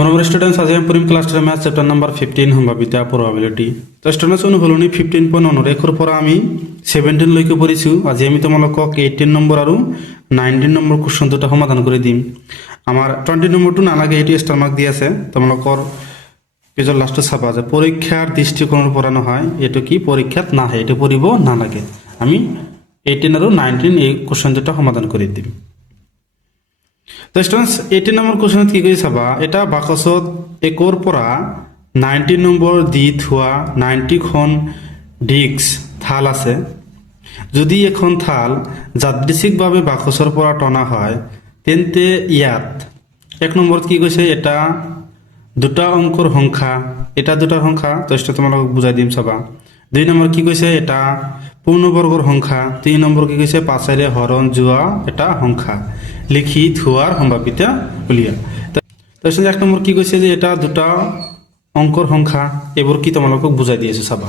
Monomer students, as I am putting class to math chapter number 15 সম্ভাৱিতা probability. তো students অনুসলনি 15.9 একৰ পৰা আমি 17 লৈকে পঢ়িছো। আজি আমি তোমালোকক 18 নম্বৰ আৰু 19 নম্বৰ কোৱেশ্চন দুটা সমাধান কৰি দিম। আমাৰ 20 নম্বৰটো নালাগে, এটি ষ্টাৰ মাৰ্ক দি আছে। তোমালোকৰ পেজৰ লাষ্টত চাবা যে পৰীক্ষাৰ দৃষ্টিকোণৰ পৰা নহয়, এটো কি পৰীক্ষাত নাহে, এটো পঢ়িব নালাগে। আমি 18 আৰু 19 এই কোৱেশ্চন দুটা সমাধান কৰি দিম। তো স্টুডেন্টস 18 নম্বৰ কোৱেশ্চনত কি কৰি চাবা, এটা বাকচত 1 পৰা 90 নম্বৰ দি থোৱা 90 খন ডিস্ক থাল আছে। যদি এখন থাল যাদৃচ্ছিকভাৱে বাকচৰ পৰা টনা হয়, তেন্তে ইয়াত 1 নম্বৰত কি কৈছে, এটা দুটা অংকৰ সংখ্যা, এটা দুটাৰ সংখ্যা। তো তোমালোকক বুজাই দিম চাবা। 2 নম্বৰ কি কৈছে, এটা পূৰ্ণবৰ্গৰ সংখ্যা। 3 নম্বৰ কি কৈছে, 5ৰে হৰণ যোৱা এটা সংখ্যা লিখি থোৱাৰ সম্ভাৱিতা উলিয়া। তাৰপিছত 1 নম্বৰ কি কৈছে যে এটা দুটা অংকৰ সংখ্যা, এইবোৰ কি তোমালোকক বুজাই দি আছো চাবা।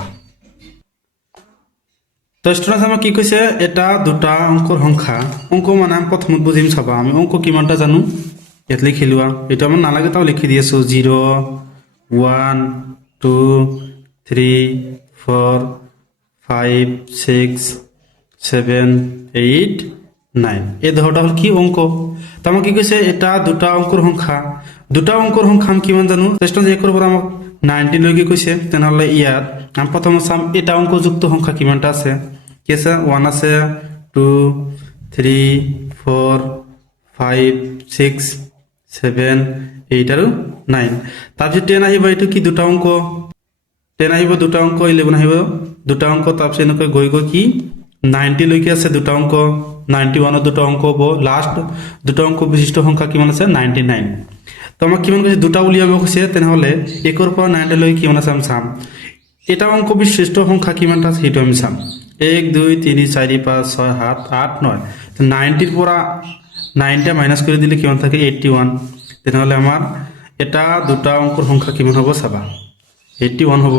তো ষ্টুডেন্টস আমাৰ কি কৈছে, এটা দুটা অংকৰ সংখ্যা। অংক মানে আমি প্ৰথমত বুজিম চাবা। আমি অংক কিমানটা জানো ইয়াত লিখি লোৱা, এটা আমাৰ নালাগে তাও লিখি দি আছো। 0 1 2 3 4 5 6 7 8 9 এই ধৰটা হল কি অংক। তো আমাক কি কৈছে, এটা দুটা অংকৰ সংখ্যা। দুটা অংকৰ সংখ্যা আমি কিমান জানো, টেষ্টত 1 পৰা আমাক 90 লৈকে কৈছে। তেনেহলে ইয়াত আমি প্ৰথমে চাম এটা অংকযুক্ত সংখ্যা কিমানটা আছে। কি আছে, 1 আছে, 2 3 4 5 6 7 8 আৰু 9। তাৰপিছত 10 আহিব, এইটো কি দুটা অংক। 10 আহিব, দুটা অংক। 11 আহিব, দুটা অংক। তাৰপিছত এনেকৈ গৈ গৈ কি 90 লৈকে আছে দুটা অংক। 91 দুটা অংক হ'ব। লাষ্ট দুটা অংক বিশিষ্ট সংখ্যা কিমান আছে, 99। তো আমাক কিমান কৈছে, দুটা উলিয়াব কৈছে। তেনেহলে 1 পৰা 90 লৈকে কিমান আছে আমি চাম। এটা অংক বিশিষ্ট সংখ্যা কিমানটা আছে সেইটো আমি চাম। 1 2 3 4 5 6 7 8 9। তো 90 পৰা 9টা মাইনাস কৰে দিলে কিমান থাকে, 81। তেনেহলে আমাৰ এটা দুটা অংকৰ সংখ্যা কিমান হ'ব চাবা, 81 হ'ব।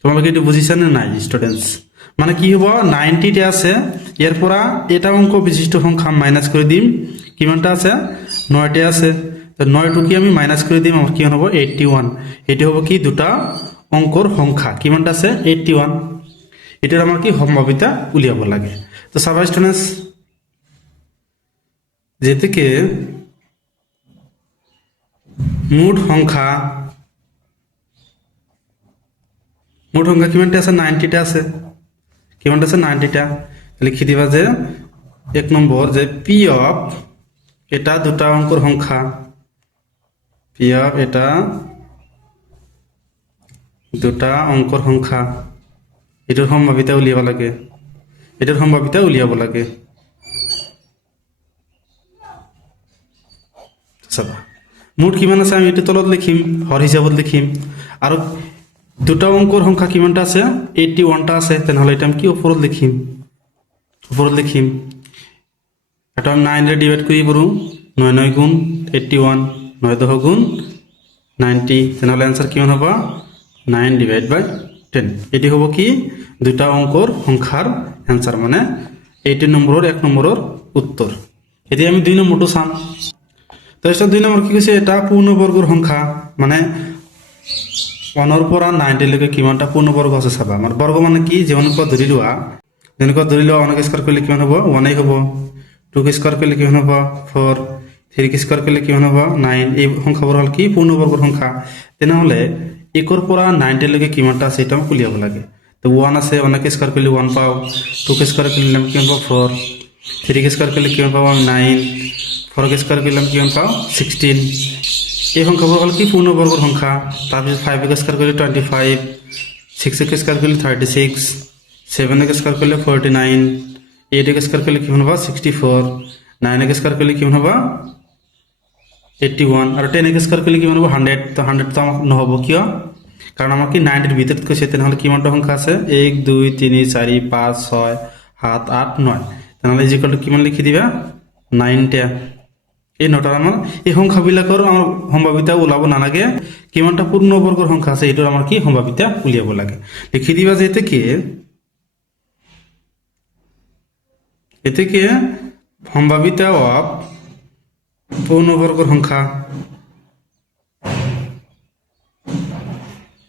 তোমালোকে এইটো বুজিছা নে নাই স্টুডেন্টস? মানে কি হ'ব, 90টা আছে, ইয়াৰ পৰা এটা অংক বিশিষ্ট সংখ্যা মাইনাস করে দিম। কিমানটা আছে, 9টা আছে। তো 9টো কি আমি মাইনাস করে দিম, আমার কিমান হ'ব, 81। এটি হ'ব কি দুটা অংকৰ সংখ্যা। কিমানটা আছে, 81। এটাৰ আমাৰ কি সম্ভাৱিতা উলিয়াব লাগে। তো চাবা স্টুডেন্টস, যে থেকে মোট সংখ্যা কিমানটা আছে, 90টা আছে। কিমানটা আছে, 90টা। লিখি দিবা যে 1 নম্বৰ যে পি অফ এটা দুটা অংকৰ সংখ্যা, পি অফ এটা দুটা অংকৰ সংখ্যা, এটাৰ সম্ভাৱিতা উলিয়াব লাগে। এটাৰ সম্ভাৱিতা উলিয়াব লাগে। চাবা মোট কিমান আছে, আমি এটা তলত লিখিম, হর হিসাবত লিখিম। আৰু দুটা অংকৰ সংখ্যা কিমানটা আছে, 81টা আছে। তেনেহলে এটা আমি কি ওপৰত লিখিম, এটা 9 ৰে ডিভাইড কৰি পাৰো। 9 9 গুণ 81, 9 10 গুণ 90। তেনেহলে आंसर কিমান হ'ব, 9 ডিভাইড বাই 10। এটি হ'ব কি দুটা অংকৰ সংখ্যাৰ आंसर, মানে 18 নম্বৰৰ 1 নম্বৰৰ উত্তৰ। এতিয়া আমি 2 নম্বৰটো চাম। তাৰপিছত 2 নম্বৰ কি কৈছে, এটা পূৰ্ণবৰ্গৰ সংখ্যা। মানে 1 পৰা 90 লৈকে কিমানটা পূৰ্ণবৰ্গ আছে চাবা। আমাৰ বৰ্গ মানে কি, যেনেকুৱা ধৰি লোৱা 1 স্কয়াৰ কৰিলে কিমান হ'ব, 1 হ'ব। 2 স্কয়াৰ কৰিলে কিমান হ'ব, 4। 3 স্কয়াৰ কৰিলে কিমান হ'ব, 9। এই সংখ্যাবোৰ হ'ল কি পূৰ্ণবৰ্গৰ সংখ্যা। তেনেহলে 1 পৰা 90 লৈকে কিমানটা আছে এটা উলিয়াব লাগে। তো 1 আছে, 1 স্কয়াৰ কৰিলে 1 পাও। 2 স্কয়াৰ কৰিলে কিমান পাও, 4। 3 স্কয়াৰ কৰিলে কিমান পাও, 9। 4 স্কয়াৰ কৰিলে কিমান পাও, 16। এই সংখ্যাবোৰ হ'ল কি পূৰ্ণবৰ্গৰ সংখ্যা। তাৰপিছত 5 স্কয়াৰ কৰিলে 25। 6 স্কয়াৰ কৰিলে 36। 7 স্কয়াৰ কৰিলে 49। 8 স্কয়াৰ কৰিলে কিমান হ'ব, 64। 9 স্কয়াৰ কৰিলে কিমান হ'ব, 81। আৰু 10 স্কয়াৰ কৰিলে কিমান হ'ব, 100। তো 100 তো আমাক নহ'ব, কিয়, কাৰণ আমাৰ কি 90ৰ ভিতৰত কৈছে। তেনেহলে কিমানটা সংখ্যা আছে, 1 2 3 4 5 6 7 8 9। তেনেহলে ইজিকালটো কিমান লিখি দিবা, 9টা। এই 9টাৰ আমাৰ এই সংখ্যাবিলাকৰ আমাৰ সম্ভাৱিতা ওলাব নালাগে। কিমানটা পূৰ্ণবৰ্গৰ সংখ্যা আছে এইটোৰ আমাৰ কি সম্ভাৱিতা উলিয়াব লাগে। লিখি দিবা যে এতে কি সম্ভাৱিতা অফ পূৰ্ণবৰ্গৰ সংখ্যা,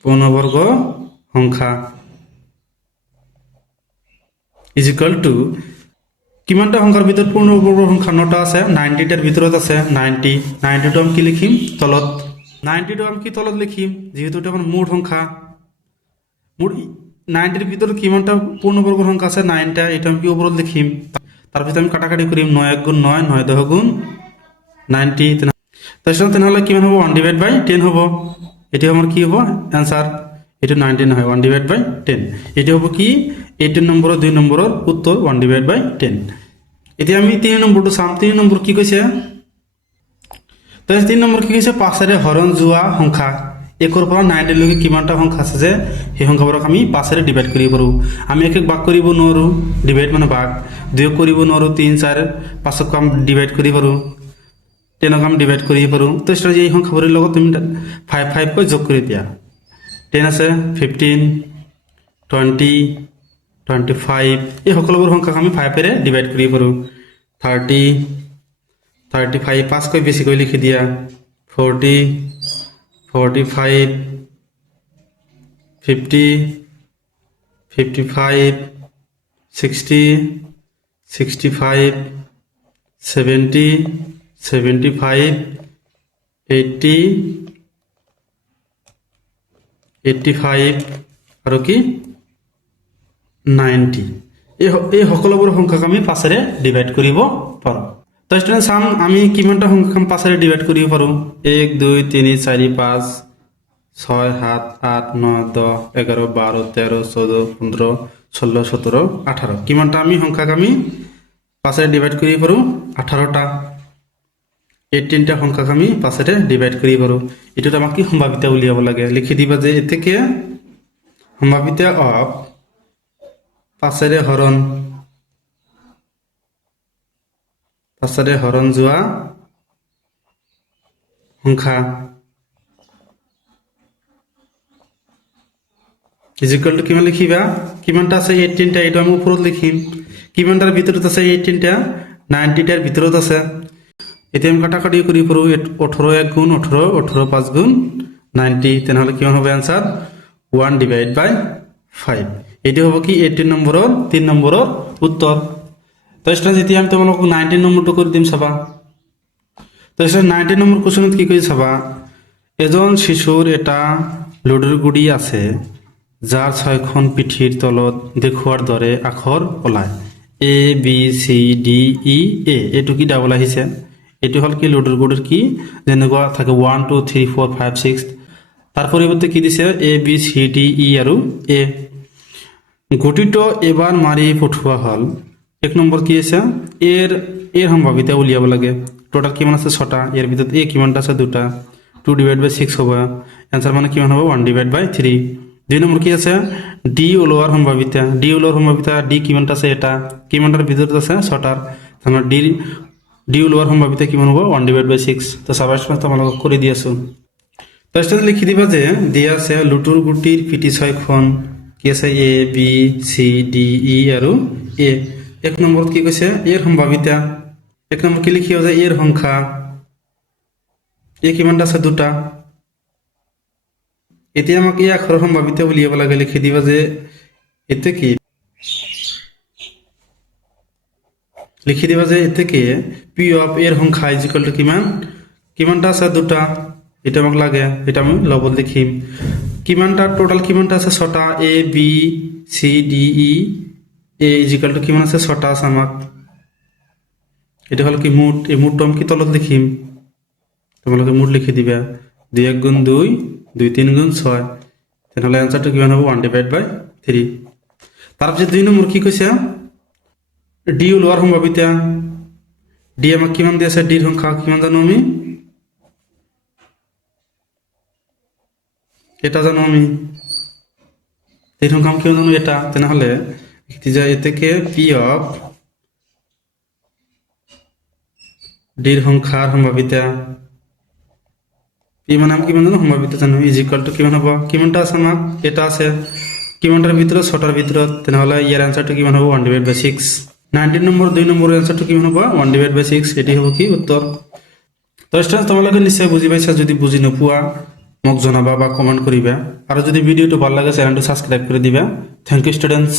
পূৰ্ণবৰ্গ সংখ্যা ইজ ইকুয়াল টু কিমানটা সংখ্যাৰ ভিতৰত পূৰ্ণবৰ্গ সংখ্যা 9টা আছে 90টাৰ ভিতৰত আছে 90টো আমি কি লিখিম তলত 90টো আমি কি তলত লিখিম যেহেতু এটা আমার মূল সংখ্যা মূল 90ৰ ভিতৰত কিমানটা পূৰ্ণবৰ্গ সংখ্যা আছে 9টা এটা আমি কি ওপৰত লিখিম তাৰপিছত আমি কাটাকাটি কৰিম 9 × 9 9 10 × 90 তাৰপিছত তেনেহ'লে কিমান হ'ব 1/10 হ'ব এটি আমার কি হ'ব आंसर এটা 90 নহয় 1/10 এটি হ'ব কি 18 নম্বৰৰ 2 নম্বৰৰ উত্তৰ 1/10 এতিয়া আমি 3 নম্বৰটো চাম 3 নম্বৰ কি কৈছে তো 3 নম্বৰ কি কৈছে 5ৰে হৰণ যোৱা সংখ্যা 1ৰ পৰা 9 লৈকে কিমানটা সংখ্যা আছে যে সেই সংখ্যাবোৰক আমি 5ৰে ডিভাইড কৰিব পাৰো আমি এক এক ভাগ কৰিব নোৱাৰো ডিভাইড মানে ভাগ 2 কৰিব নোৱাৰো 3 4 5ক আমি ডিভাইড কৰিব পাৰো 10ক আমি ডিভাইড কৰিব পাৰো তো এই সংখ্যাবোৰৰ লগত তুমি 5 5 কৈ যোগ কৰি দিয়া 10 আছে 15 20 25 এই সকলোবোৰ সংখ্যাক আমি 5 ৰে ডিভাইড কৰিব পাৰো 30 35 5 কৈ বেছি কৈ লিখি দিয়া 40 45 50 55 60 65 70 75 80 85 আৰু কি 90 এই সকলোবোৰ সংখ্যাক আমি 5ৰে ডিভাইড কৰিব পাৰো তো স্টুডেন্ট সাম আমি কিমানটা সংখ্যা 5ৰে ডিভাইড কৰিব পাৰো 1 2 3 4 5 6 7 8 9 10 11 12 13 14 15 16 17 18 কিমানটা আমি সংখ্যাক আমি 5ৰে ডিভাইড কৰিব পাৰো 18টা 18টা সংখ্যাক আমি 5ৰে ডিভাইড কৰিব পাৰো এটোত আমাক কি সম্ভাৱিতা উলিয়াব লাগে লিখি দিবা যে এতেকে সম্ভাৱিতা অফ 5ৰে হৰণ যোৱা সংখ্যা ইজিক্যাল টু কিমান লিখিবা কিমানটা আছে 18টা এটা আমি উপৰত লিখিম কিমানটাৰ ভিতৰত আছে 18টা 90টাৰ ভিতৰত আছে এতিয়া আমি কাটাকাটি কৰি পাৰো 18 1 গুণ 18 18 5 গুণ 90 তেনেহলে কিমান হবে आंसर 1/5 এটি হবে কি 18 নম্বৰৰ 3 নম্বৰৰ উত্তৰ তো স্টুডেন্ট এতিয়া আমি তোমালোক 19 নম্বৰটো কৰি দিম চাবা তো স্টুডেন্ট 19 নম্বৰ কোৱেশ্চনত কি কৈছে চাবা এজন শিশুৰ এটা লুডুৰ গুডি আছে যাৰ 6খন পিঠিৰ তলত দেখুৱাৰ দৰে আখৰ ওলায় A B C D E A এটো কি ডাবল আহিছে এটো হল কি লুডুৰ গুডিৰ কি যেনেকুৱা থাকে 1 2 3 4 5 6 তাৰ পৰিৱৰ্তে কি দিছে A B C D E আৰু A গুটিটো এবাৰ মাৰি পঠোৱা হল এক নম্বৰ কি আছে এৰ সম্ভাৱিতা উলিয়াব লাগে টোটাল কিমান আছে 6টা এৰ ভিতৰত A কিমানটা আছে 2টা 2/6 হ'ব आंसर মানে কিমান হ'ব 1/3 দুই নম্বৰ কি আছে D ওলোৱাৰ সম্ভাৱিতা D কিমানটা আছে এটা কিমানটাৰ ভিতৰত আছে 6টাৰ আমাৰ D ওলোৱাৰ সম্ভাৱিতা কিমান হ'ব 1/6 তো সাবাসমান তোমালোক কৰি দি আছো তো স্টুডেন্ট লিখি দিবা যে দিয়া আছে লুটুৰ গুটিৰ পিঠি 6খন কি আছে A B C D E আৰু A এক নম্বৰত কি কৈছে এৰ সম্ভাৱিতা এক নম্বৰ কি লিখিও যে এৰ সংখ্যা এ কিমানটা আছে 2টা এতিয়া আমাক এই আখৰৰ সম্ভাৱিতা উলিয়াব লাগে লিখি দিবা যে এতে কি লিখি দিবা যে এতে কি p অফ এর সংখ্যা ইজ ইকুয়াল টু কিমানটা আছে 2টা এটা আমাক লাগে এটা আমি লবত লিখিম কিমানটা টোটাল কিমানটা আছে 6টা A B C D E A is equal to কিমান আছে 6টা আছে আমাক এটা হল কি মুঠ এই মুঠটো আমি কি তলত লিখিম তোমালোকে মুঠ লিখি দিবা 2 1 গুণ 2 2 3 গুণ 6 তেনেহলে आंसरটো কিমান হ'ব 1/3 তাৰপিছত দুই নম্বৰ কি কৈছে D ওলোৱাৰ সম্ভাৱিতা D আমাক কিমান দি আছে D ৰ সংখ্যা কিমান জানো আমি এটা জানো আমি এই সংখ্যা কিমান জানো এটা তেনেহলে লিখি যায় এতেকে P অফ D ৰ সংখ্যাৰ সম্ভাৱিতা P মানে আমি কিমান জানো সম্ভাৱিতা জানো ইজ ইকুয়াল টু কিমান হ'ব কিমানটা আছে আমাক এটা আছে কিমানটাৰ ভিতৰত 6টাৰ ভিতৰত তেনেহলে ইয়াৰ आंसरটো কিমান হ'ব 1/6 19 নম্বৰ 2 নম্বৰৰ आंसरটো কিমান হ'ব 1/6 এটি হ'ব কি উত্তৰ তো স্টুডেন্টস তোমালোকে নিশ্চয় বুজি পাইছা যদি বুজি নোপোৱা মোক জনাবা বা কমেন্ট কৰিবা আৰু যদি ভিডিঅ'টো ভাল লাগে চেনেলটো সাবস্ক্ৰাইব কৰি দিবা থ্যাংক ইউ ষ্টুডেন্টস